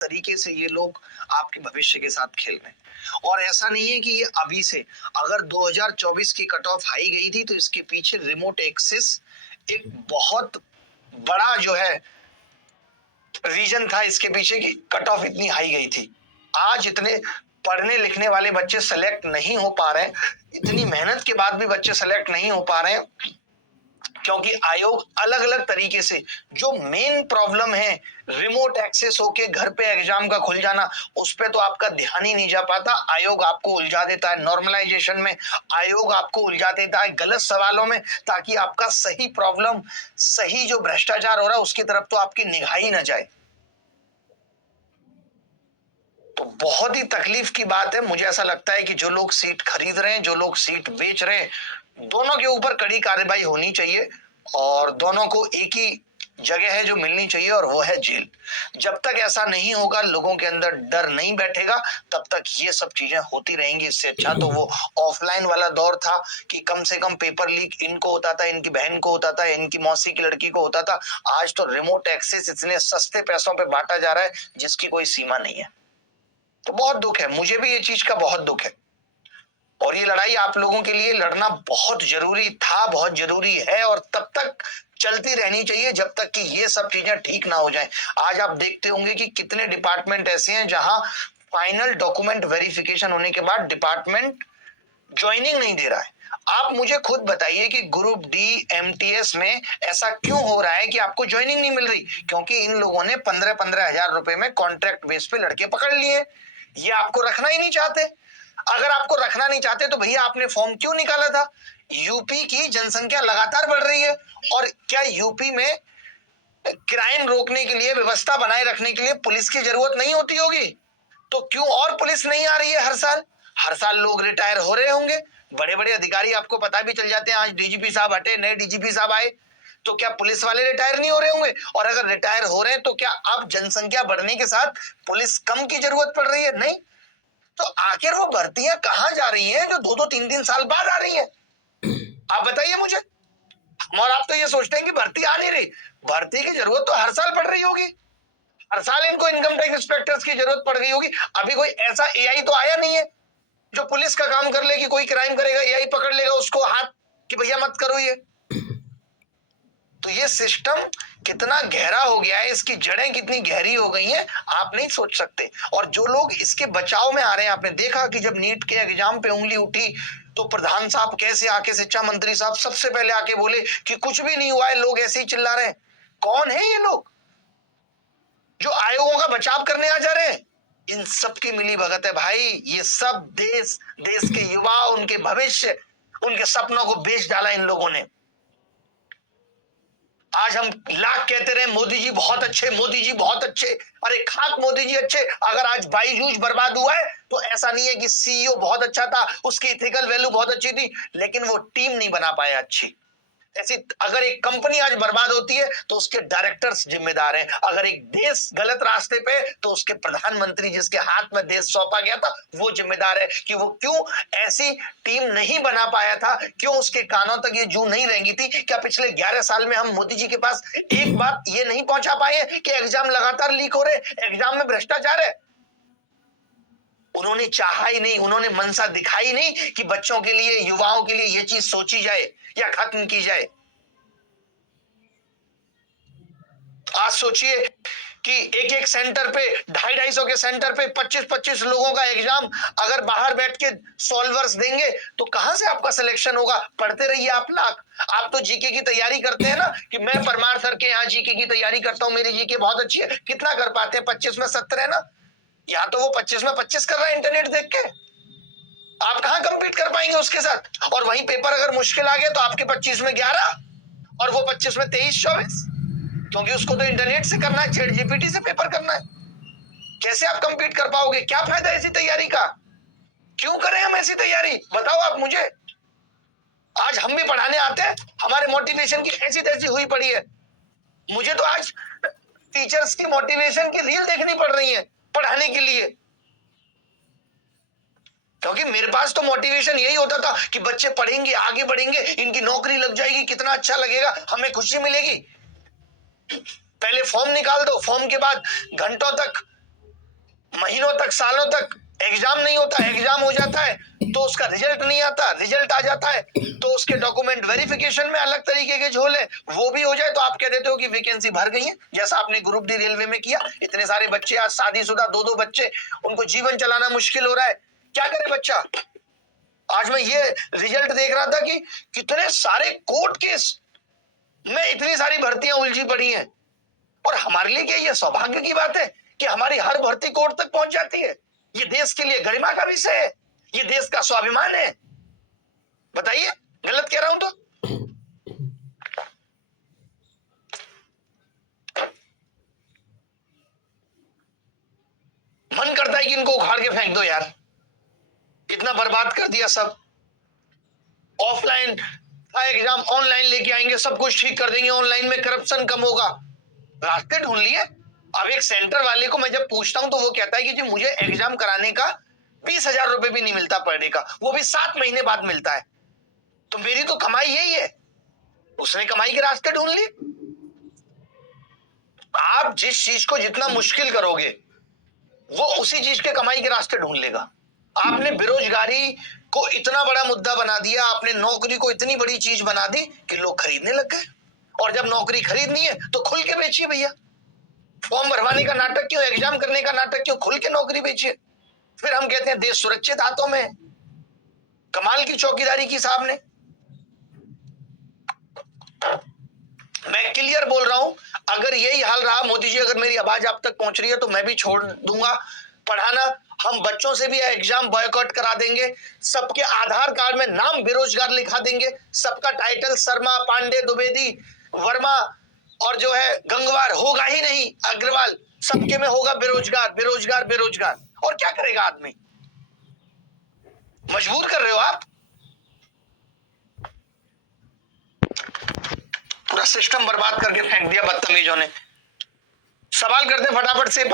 तरीके से ये लोग आपके भविष्य के साथ खेल रहे हैं। और ऐसा नहीं है कि ये अभी से, अगर 2024 की कट ऑफ हाई गई थी तो इसके पीछे रिमोट एक्सेस एक बहुत बड़ा जो है रीजन था इसके पीछे की कट ऑफ इतनी हाई गई थी। आज इतने पढ़ने लिखने वाले बच्चे सेलेक्ट नहीं हो पा रहे हैं, इतनी मेहनत के बाद भी बच्चे सेलेक्ट नहीं हो पा रहे हैं, क्योंकि आयोग अलग अलग तरीके से, जो मेन प्रॉब्लम है रिमोट एक्सेस होके घर पे एग्जाम का खुल जाना, उस पे तो आपका ध्यान ही नहीं जा पाता। आयोग आपको उलझा देता है नॉर्मलाइजेशन में, आयोग आपको उलझा देता है गलत सवालों में, ताकि आपका सही प्रॉब्लम, सही जो भ्रष्टाचार हो रहा है उसकी तरफ तो आपकी निगाह ही ना जाए। तो बहुत ही तकलीफ की बात है। मुझे ऐसा लगता है कि जो लोग सीट खरीद रहे हैं, जो लोग सीट बेच रहे हैं, दोनों के ऊपर कड़ी कार्रवाई होनी चाहिए और दोनों को एक ही जगह है जो मिलनी चाहिए और वो है जेल। जब तक ऐसा नहीं होगा, लोगों के अंदर डर नहीं बैठेगा, तब तक ये सब चीजें होती रहेंगी। इससे अच्छा तो वो ऑफलाइन वाला दौर था कि कम से कम पेपर लीक इनको होता था, इनकी बहन को होता था, इनकी मौसी की लड़की को होता था। आज तो रिमोट एक्सेस इतने सस्ते पैसों पे बांटा जा रहा है जिसकी कोई सीमा नहीं है। तो बहुत दुख है, मुझे भी ये चीज का बहुत दुख है। और ये लड़ाई आप लोगों के लिए लड़ना बहुत जरूरी था, बहुत जरूरी है, और तब तक चलती रहनी चाहिए जब तक कि ये सब चीजें ठीक ना हो जाएं। आज आप देखते होंगे कि कितने डिपार्टमेंट ऐसे हैं जहां फाइनल डॉक्यूमेंट वेरिफिकेशन होने के बाद डिपार्टमेंट ज्वाइनिंग नहीं दे रहा है। आप मुझे खुद बताइए कि ग्रुप डी एमटीएस में ऐसा क्यों हो रहा है कि आपको ज्वाइनिंग नहीं मिल रही? क्योंकि इन लोगों ने 15-15 हजार रुपए में कॉन्ट्रैक्ट बेस पे लड़के पकड़ लिए। ये आपको रखना ही नहीं चाहते। अगर आपको रखना नहीं चाहते तो भैया आपने फॉर्म क्यों निकाला था? यूपी की जनसंख्या लगातार बढ़ रही है, और क्या यूपी में क्राइम रोकने के लिए, व्यवस्था बनाए रखने के लिए पुलिस की जरूरत नहीं होती होगी? तो क्यों और पुलिस नहीं आ रही है हर साल? हर साल लोग रिटायर हो रहे होंगे, बड़े बड़े अधिकारी आपको पता भी चल जाते हैं। आज डीजीपी साहब हटे, नए डीजीपी साहब आए, तो क्या पुलिस वाले रिटायर नहीं हो रहे होंगे? और अगर रिटायर हो रहे हैं तो क्या अब जनसंख्या बढ़ने के साथ पुलिस कम की जरूरत पड़ रही है? नहीं। तो आखिर वो भर्तियां कहां जा रही हैं जो 2-2 3-3 साल बाद आ रही हैं? आप बताइए मुझे। और आप तो ये सोचते हैं कि भर्ती आ नहीं रही। भर्ती की जरूरत तो हर साल पड़ रही होगी, हर साल इनको इनकम टैक्स इंस्पेक्टर्स की जरूरत पड़ गई होगी। अभी कोई ऐसा एआई तो आया नहीं है जो पुलिस का काम कर ले कि कोई क्राइम करेगा एआई पकड़ लेगा उसको हाथ कि भैया मत करो ये। तो ये सिस्टम कितना गहरा हो गया है, इसकी जड़ें कितनी गहरी हो गई हैं, आप नहीं सोच सकते। और जो लोग इसके बचाव में आ रहे हैं, आपने देखा कि जब नीट के एग्जाम पे उंगली उठी तो प्रधान साहब कैसे आके, शिक्षा मंत्री साहब सबसे पहले आके बोले कि कुछ भी नहीं हुआ है, लोग ऐसे ही चिल्ला रहे हैं। कौन है ये लोग जो आयोगों का बचाव करने आ जा रहे हैं? इन सब की मिली भगत है भाई। ये सब देश के युवा, उनके भविष्य, उनके सपनों को बेच डाला इन लोगों ने। आज हम लाख कहते रहे मोदी जी बहुत अच्छे, मोदी जी बहुत अच्छे। अरे खाक मोदी जी अच्छे, अगर आज बाईजूस बर्बाद हुआ है तो ऐसा नहीं है कि सीईओ बहुत अच्छा था, उसकी इथिकल वैल्यू बहुत अच्छी थी, लेकिन वो टीम नहीं बना पाया अच्छी। ऐसी अगर एक कंपनी आज बर्बाद होती है तो उसके डायरेक्टर्स जिम्मेदार हैं। अगर एक देश गलत रास्ते पे तो उसके प्रधानमंत्री, जिसके हाथ में देश सौंपा गया था, वो जिम्मेदार है कि वो क्यों ऐसी टीम नहीं बना पाया था, क्यों उसके कानों तक ये जू नहीं रहेंगी थी। क्या पिछले 11 साल में हम मोदी जी के पास एक बात ये नहीं पहुंचा पाए कि एग्जाम लगातार लीक हो रहे, एग्जाम में भ्रष्टाचार है? उन्होंने चाहा ही नहीं, उन्होंने मनसा दिखाई नहीं कि बच्चों के लिए, युवाओं के लिए ये चीज सोची जाए या खत्म की जाए। आज सोचिए कि एक एक सेंटर पे, 250-250 के सेंटर पे 25-25 लोगों का एग्जाम अगर बाहर बैठ के सॉल्वर्स देंगे तो कहां से आपका सिलेक्शन होगा? पढ़ते रहिए आप लाख। आप तो जीके की तैयारी करते हैं ना कि मैं परमार सर के यहाँ जीके की तैयारी करता हूं, मेरी जीके बहुत अच्छी है। कितना कर पाते हैं? 25 में 70 है ना। यहाँ तो वो 25 में 25 कर रहा है इंटरनेट देख के। आप कहां कंपीट कर पाएंगे उसके साथ? और वही पेपर अगर मुश्किल आ गया तो आपके 25 में 11 और वो 25 में 23-24, क्योंकि उसको तो इंटरनेट से करना है, चैट जीपीटी से पेपर करना है। कैसे आप कंपीट कर पाओगे? क्या फायदा ऐसी तैयारी का? क्यों करें हम ऐसी तैयारी? बताओ आप मुझे। आज हम भी पढ़ाने आते हैं, हमारे मोटिवेशन की ऐसी तैसी हुई पड़ी है। मुझे तो आज टीचर्स की मोटिवेशन की रील देखनी पड़ रही है पढ़ाने के लिए, क्योंकि मेरे पास तो मोटिवेशन यही होता था कि बच्चे पढ़ेंगे, आगे बढ़ेंगे, इनकी नौकरी लग जाएगी, कितना अच्छा लगेगा, हमें खुशी मिलेगी। पहले फॉर्म निकाल दो, फॉर्म के बाद घंटों तक महीनों तक सालों तक एग्जाम नहीं होता, एग्जाम हो जाता है तो उसका रिजल्ट नहीं आता, रिजल्ट आ जाता है तो उसके डॉक्यूमेंट वेरिफिकेशन में अलग तरीके के झोल है, वो भी हो जाए तो आप कह देते हो कि वैकेंसी भर गई है, जैसा आपने ग्रुप डी रेलवे में किया। इतने सारे बच्चे आज शादीशुदा, दो बच्चे, उनको जीवन चलाना मुश्किल हो रहा है, क्या करे बच्चा। आज मैं ये रिजल्ट देख रहा था कि कितने सारे कोर्ट केस में इतनी सारी भर्तियां उलझी पड़ी हैं, और हमारे लिए क्या ये सौभाग्य की बात है कि हमारी हर भर्ती कोर्ट तक पहुंच जाती है। ये देश के लिए गरिमा का विषय है, ये देश का स्वाभिमान है। बताइए गलत कह रहा हूं तो? मन करता है कि इनको उखाड़ के फेंक दो यार, इतना बर्बाद कर दिया सब। ऑफलाइन था एग्जाम, ऑनलाइन लेके आएंगे, सब कुछ ठीक कर देंगे, ऑनलाइन में करप्शन कम होगा, रास्ते ढूंढ लिए। अब एक सेंटर वाले को मैं जब पूछता हूं तो वो कहता है कि जी मुझे एग्जाम कराने का 20,000 रुपए भी नहीं मिलता पर डे का, वो भी 7 महीने बाद मिलता है। तो मेरी तो कमाई यही है, उसने कमाई के रास्ते ढूंढ लिए। आप जिस चीज को जितना मुश्किल करोगे वो उसी चीज के कमाई के रास्ते ढूंढ लेगा। आपने बेरोजगारी को इतना बड़ा मुद्दा बना दिया, आपने नौकरी को इतनी बड़ी चीज बना दी कि लोग खरीदने लग गए, और जब नौकरी खरीदनी है तो खुल के बेचिए भैया। फॉर्म भरवाने का नाटक क्यों, एग्जाम करने का नाटक क्यों, खुल के नौकरी बेचिए। फिर हम कहते हैं देश सुरक्षित हाथों में है। कमाल की चौकीदारी की साहब ने। मैं क्लियर बोल रहा हूं, अगर यही हाल रहा मोदी जी, अगर मेरी आवाज आप तक पहुंच रही है तो मैं भी छोड़ दूंगा पढ़ाना। हम बच्चों से भी एग्जाम बॉयकॉट करा देंगे, सबके आधार कार्ड में नाम बेरोजगार लिखा देंगे, सबका टाइटल शर्मा, पांडे, द्विवेदी, वर्मा और जो है गंगवार होगा ही नहीं, अग्रवाल, सबके में होगा बेरोजगार बेरोजगार बेरोजगार। और क्या करेगा आदमी, मजबूर कर रहे हो आप। पूरा सिस्टम बर्बाद करके फेंक दिया बदतमीजों ने। सवाल करते फटाफट से।